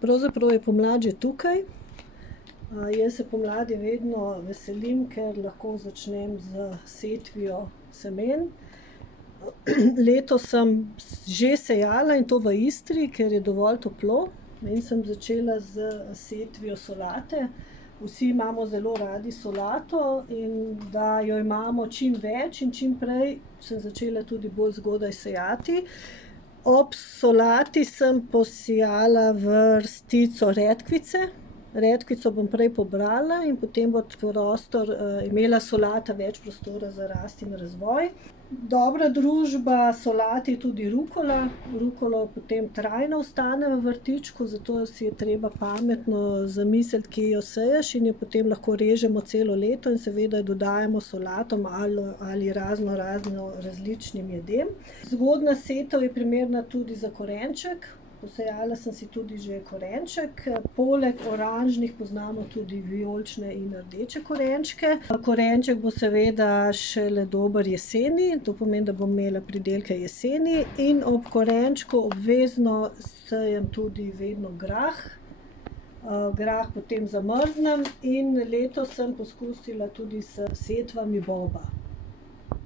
Pravzaprav je pomlad že tukaj. Jaz se pomladi vedno veselim, ker lahko začnem s setvijo semen. Letos sem že sejala, in to v Istri, ker je dovolj toplo, in sem začela s setvijo solate. Vsi imamo zelo radi solato, in da jo imamo čim več in čim prej, sem začela tudi bolj zgodaj sejati. Ob solati sem posejala vrstico redkvice. Redkvico bom prej pobrala in potem bo imela solata več prostora za rast in razvoj. Dobra družba solati je tudi rukola. Rukolo potem trajno ostane v vrtičku, zato si je treba pametno zamisliti, kje jo seješ, in jo potem lahko režemo celo leto in seveda dodajamo solatom ali različnim jedem. Zgodnja setev je primerna tudi za korenček. Posejala sem si tudi že korenček. Poleg oranžnih poznamo tudi vijolične in rdeče korenčke. Korenček bo seveda šele dober jeseni, to pomeni, da bom imela pridelke jeseni, in ob korenčku obvezno sejem tudi vedno grah. Grah potem zamrznem in letos sem poskusila tudi s setvami boba.